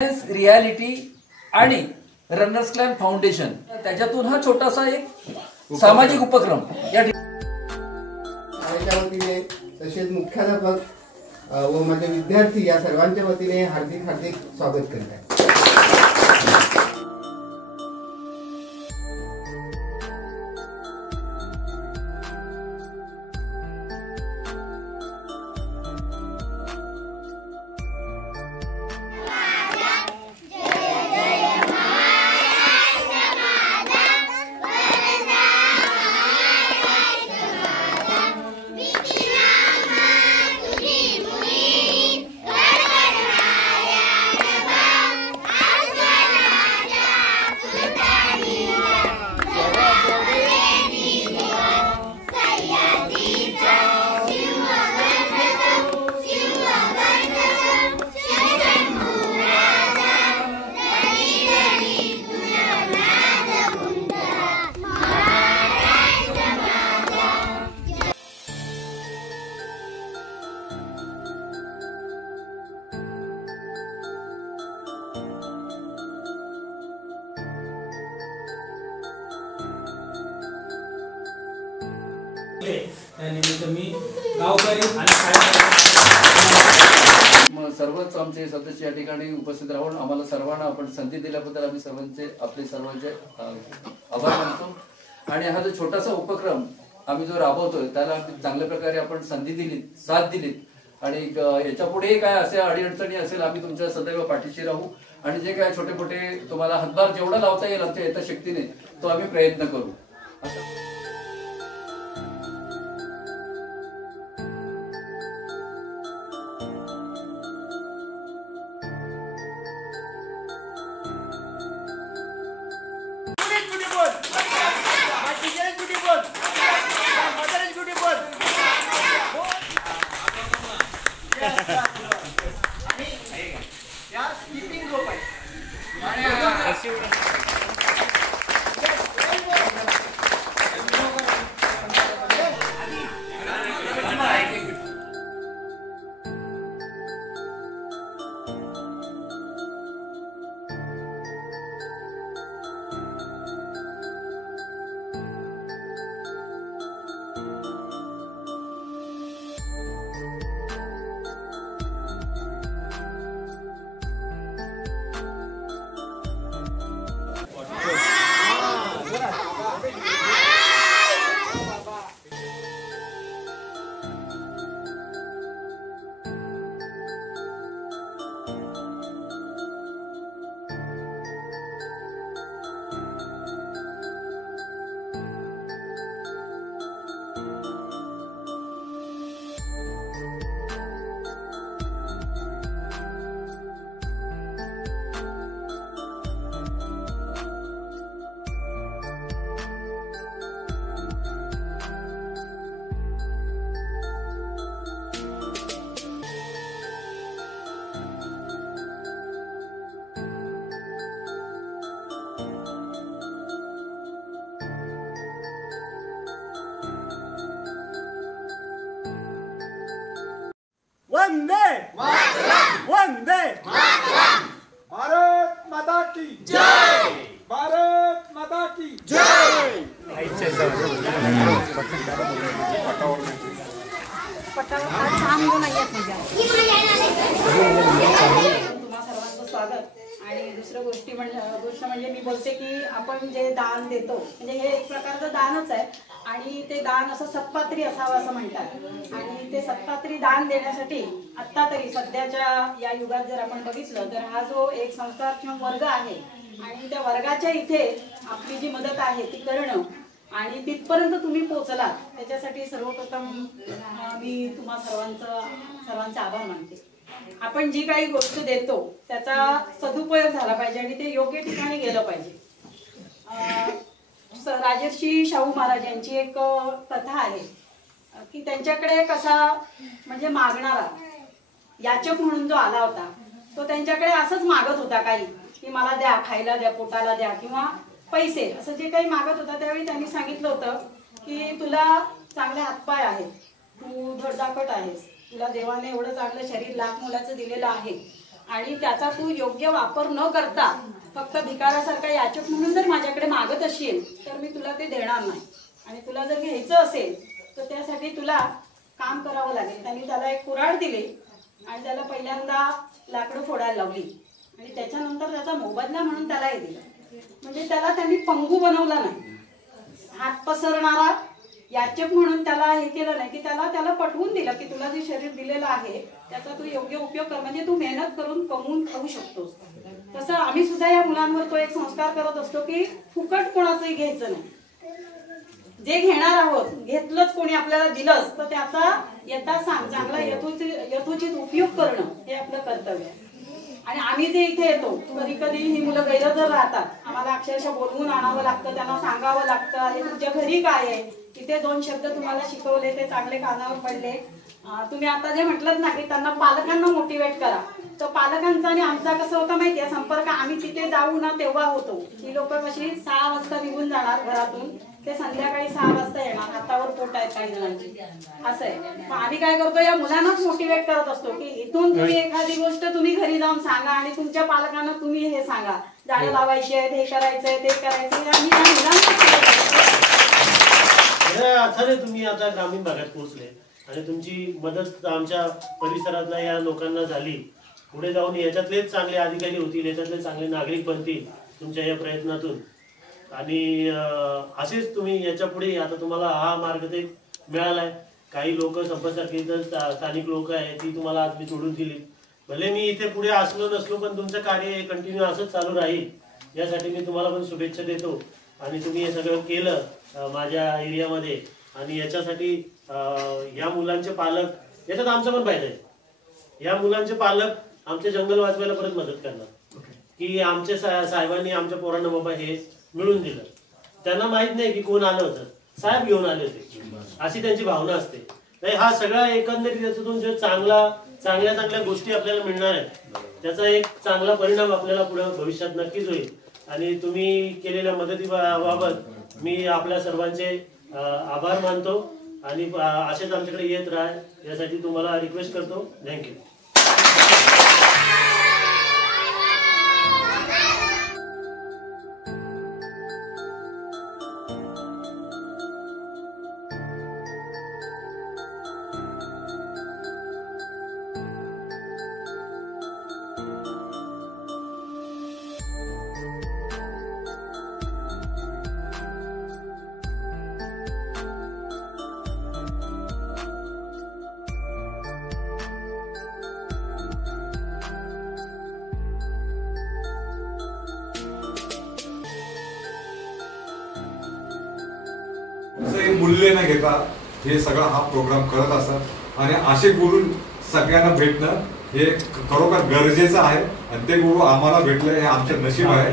Reality आणि runners club foundation त्याच्यातून हा छोटासा एक सामाजिक उपक्रम या वतीने तसेच मुख्याध्यापक व माझे विद्यार्थी या सर्वांच्या वतीने हार्दिक हार्दिक स्वागत करत आहे। त्यानिमित्त मी गावकरी आणि सर्वच आमचे सदस्य या ठिकाणी उपस्थित राहून आम्हाला सर्वांना आपण संधी दिल्याबद्दल आम्ही आपले सर्वांचे आभार मानतो। आणि हा जो छोटासा उपक्रम आम्ही जो राबवतोय त्याला चांगल्या प्रकारे आपण संधी दिली, साथ दिली आणि याच्या पुढे काय असे अडीअडचणी असेल आम्ही तुमच्या सदैव पाठीशी राहू आणि जे काय छोटे मोठे तुम्हाला हातभार जेवढा लावता येईल आमच्या यथाशक्तीने तो आम्ही प्रयत्न करू। वंदे वंदे भारत माता की जय, भारत माता की जय। तुम्हा सर्वांचं स्वागत। आणि दुसरं गोष्ट म्हणजे मी बोलते की आपण जे दान देतो म्हणजे हे एक प्रकारचं दानच आहे आणि ते दान असं सत्पात्री असावं असं म्हणतात। आणि ते सत्पात्री दान देण्यासाठी आत्ता तरी सध्याच्या या युगात जर आपण बघितलं तर हा जो एक संस्कार किंवा वर्ग आहे आणि त्या वर्गाच्या इथे आपली जी मदत आहे ती करणं आणि तिथपर्यंत तुम्ही पोहोचलात त्याच्यासाठी सर्वप्रथम मी तुम्हा सर्वांचा आभार मानते। आपण जी काही गोष्ट देतो त्याचा सदुपयोग झाला पाहिजे आणि ते योग्य ठिकाणी गेलं पाहिजे। राजर्षी शाहू महाराज यांची एक कथा आहे की त्यांच्याकडे कसा म्हणजे मागणारा याचक म्हणून जो आला होता तो त्यांच्याकडे असंच मागत होता काही की मला द्या, खायला द्या, पोटाला द्या किंवा पैसे असं जे काही मागत होता। त्यावेळी त्यांनी सांगितलं होतं की तुला चांगले हातपाय आहेत, तू धडधाकट आहेस, तुला देवाने एवढं चांगलं शरीर लाख मोलाचं दिलेलं आहे आणि त्याचा तू योग्य वापर न करता फक्त भिकारासारखा याचक म्हणून जर माझ्याकडे मागत असेल तर मी तुला ते देणार नाही. आणि तुला जर घ्यायचं असेल तर त्यासाठी तुला काम करावं लागेल. त्यांनी त्याला एक कुऱ्हाड दिली आणि त्याला पहिल्यांदा लाकडं फोडायला लावली आणि त्याच्यानंतर त्याचा मोबदला म्हणून त्याला हे दिलं. म्हणजे त्याला त्यांनी पंगू बनवला नाही, हात पसरणारा याचक म्हणून त्याला हे केलं नाही, की त्याला पटवून दिलं की तुला जे शरीर दिलेलं आहे त्याचा तू योग्य उपयोग कर, म्हणजे तू मेहनत करून कमवून खाऊ शकतोस. तसं आम्ही सुद्धा या मुलांवर तो एक संस्कार करत असतो की फुकट कोणाचंही घ्यायचं नाही. जे घेणार आहोत, घेतलंच कोणी आपल्याला दिलंच तर त्याचा चांगला यथोचित उपयोग करणं हे आपलं कर्तव्य आहे. आणि आम्ही जे इथे येतो कधी कधी ही मुलं गैरहजर राहतात, आम्हाला अक्षरशः बोलवून आणावं लागतं, त्यांना सांगावं लागतं अरे तुमच्या घरी काय आहे, तिथे 2 शब्द तुम्हाला शिकवले ते चांगले कानावर पडले. तुम्ही आता जे म्हटलं ना की त्यांना पालकांना मोटिवेट करा, तर पालकांचा आणि आमचा कसं होता माहितीये संपर्क, आम्ही तिथे जाऊ ना तेव्हा होतो. ही लोक कशी 6 वाजता निघून जाणार घरातून, ते संध्याकाळी 6 वाजता येणार, हातावर पोट आहेत काही जणांची, असं आहे. मग आम्ही काय करतो या मुलांनाच मोटिवेट करत असतो की इथून तुम्ही एखादी गोष्ट तुम्ही घरी जाऊन सांगा आणि तुमच्या पालकांना तुम्ही हे सांगा, झाडं लावायची आहेत, हे करायचंय ते करायचंय. आम्ही या अर्थाने तुम्ही आता ग्रामीण भागात पोहोचले आणि तुमची मदत आमच्या परिसरातल्या या लोकांना झाली. पुढे जाऊन याच्यातलेच चांगले अधिकारी होतील, याच्यातले चांगले नागरिक बनतील तुमच्या या प्रयत्नातून. आणि असेच तुम्ही याच्या पुढे आता तुम्हाला हा मार्ग ते मिळालाय. काही लोक संपर्कसारखी स्थानिक लोक आहेत ती तुम्हाला आज मी सोडून दिली. भले मी इथे पुढे असलो नसलो पण तुमचं कार्य कंटिन्यू असंच चालू राहील यासाठी मी तुम्हाला पण शुभेच्छा देतो. आणि तुम्ही हे सगळं केलं माझ्या एरियामध्ये आणि याच्यासाठी या मुलांचे पालक, याच्यात आमचा पण फायदा आहे. या मुलांचे पालक आमचे जंगल वाचवायला परत मदत करणार की आमच्या साहेबांनी आमच्या पोरांना बाबा हे मिळून दिलं. त्यांना माहित नाही की कोण आलं होतं, साहेब घेऊन आले होते, अशी त्यांची भावना असते. नाही हा सगळा एकंदरीत त्याच्यातून जो चांगल्या गोष्टी आपल्याला मिळणार आहेत त्याचा एक चांगला परिणाम आपल्याला पुढे भविष्यात नक्कीच होईल. आणि तुम्ही केलेल्या मदतीबाबत मी आपल्या सर्वांचे आभार मानतो आणि असेच आमच्याकडे येत राहा यासाठी तुम्हाला रिक्वेस्ट करतो. थँक्यू. मूल्य न घेता हे सगळा हा प्रोग्राम करत असतात आणि असे गुरु सगळ्यांना भेटणं हे खरोखर गरजेचं आहे आणि ते गुरु आम्हाला भेटलं हे आमचं नशीब आहे.